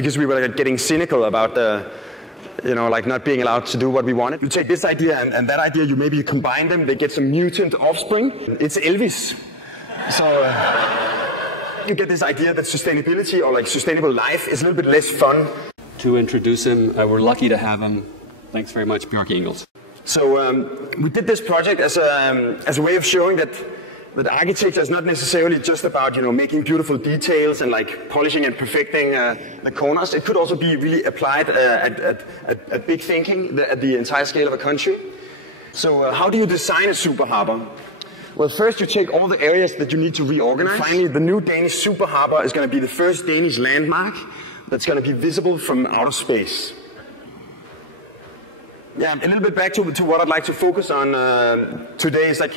because we were getting cynical about like not being allowed to do what we wanted. You take this idea and that idea, you combine them, they get some mutant offspring. It's Elvis. So you get this idea that sustainability or like sustainable life is a little bit less fun. To introduce him, we're lucky to have him. Thanks very much, Bjarke Ingels. So we did this project as a way of showing that architecture is not necessarily just about making beautiful details and like polishing and perfecting the corners. It could also be really applied at big thinking at the entire scale of a country. So how do you design a super harbor? Well, first you take all the areas that you need to reorganize. Finally, the new Danish super harbor is going to be the first Danish landmark that's going to be visible from outer space. Yeah, a little bit back to what I'd like to focus on today is like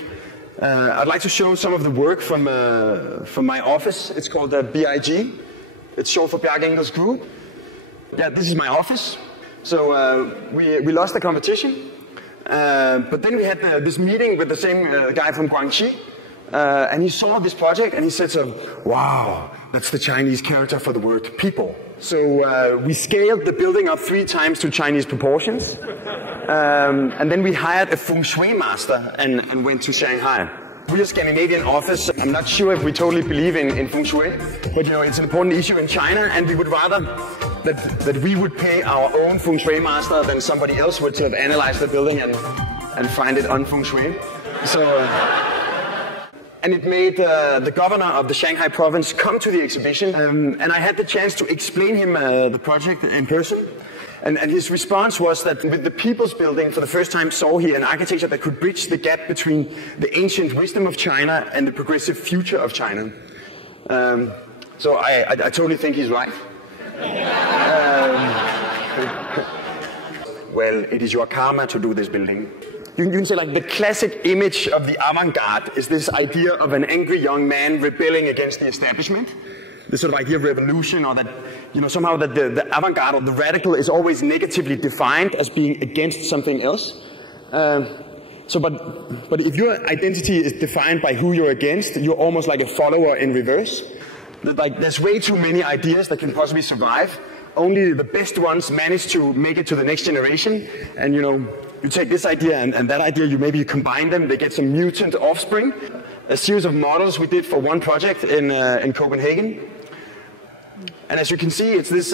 I'd like to show some of the work from my office. It's called BIG. It's short for Bjarke Ingels Group. Yeah, this is my office. So we lost the competition, but then we had this meeting with the same guy from Guangxi, and he saw this project and he said, wow, that's the Chinese character for the word people. So we scaled the building up 3 times to Chinese proportions. And then we hired a feng shui master and went to Shanghai. We're a Scandinavian office. I'm not sure if we totally believe in feng shui, but it's an important issue in China, and we would rather that we would pay our own feng shui master than somebody else would sort of analyze the building and find it un feng shui. So, and it made the governor of the Shanghai province come to the exhibition, and I had the chance to explain him the project in person. And his response was that with the People's Building, for the first time saw he an architecture that could bridge the gap between the ancient wisdom of China and the progressive future of China. So I totally think he's right. Well, it is your karma to do this building. You can say like the classic image of the avant-garde is this idea of an angry young man rebelling against the establishment. This sort of idea of revolution, or that somehow that the avant-garde or the radical is always negatively defined as being against something else. But if your identity is defined by who you're against, you're almost like a follower in reverse. Like there's way too many ideas that can possibly survive. Only the best ones manage to make it to the next generation. And you take this idea and that idea, you combine them, they get some mutant offspring. A series of models we did for one project in Copenhagen. And as you can see, it's this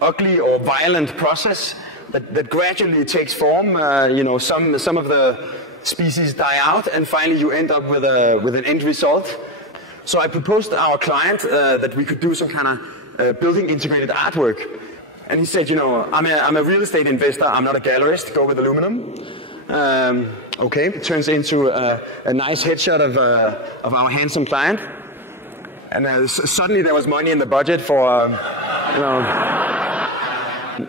ugly or violent process that gradually takes form. Some of the species die out, and finally you end up with an end result. So I proposed to our client that we could do some kind of building integrated artwork. And he said, I'm a real estate investor, I'm not a gallerist, go with aluminum. Okay, it turns into a nice headshot of our handsome client. And suddenly there was money in the budget for,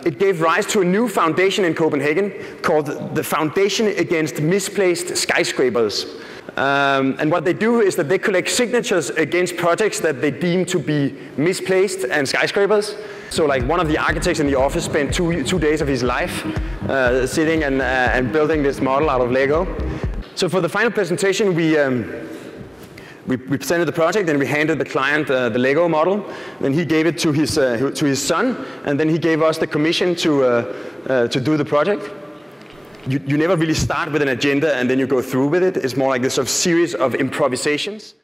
It gave rise to a new foundation in Copenhagen called the Foundation Against Misplaced Skyscrapers. And what they do is that they collect signatures against projects that they deem to be misplaced and skyscrapers. So like one of the architects in the office spent two days of his life sitting and building this model out of Lego. So for the final presentation, we presented the project and we handed the client the Lego model. Then he gave it to his son, and then he gave us the commission to do the project. You never really start with an agenda and then you go through with it. It's more like this sort of series of improvisations.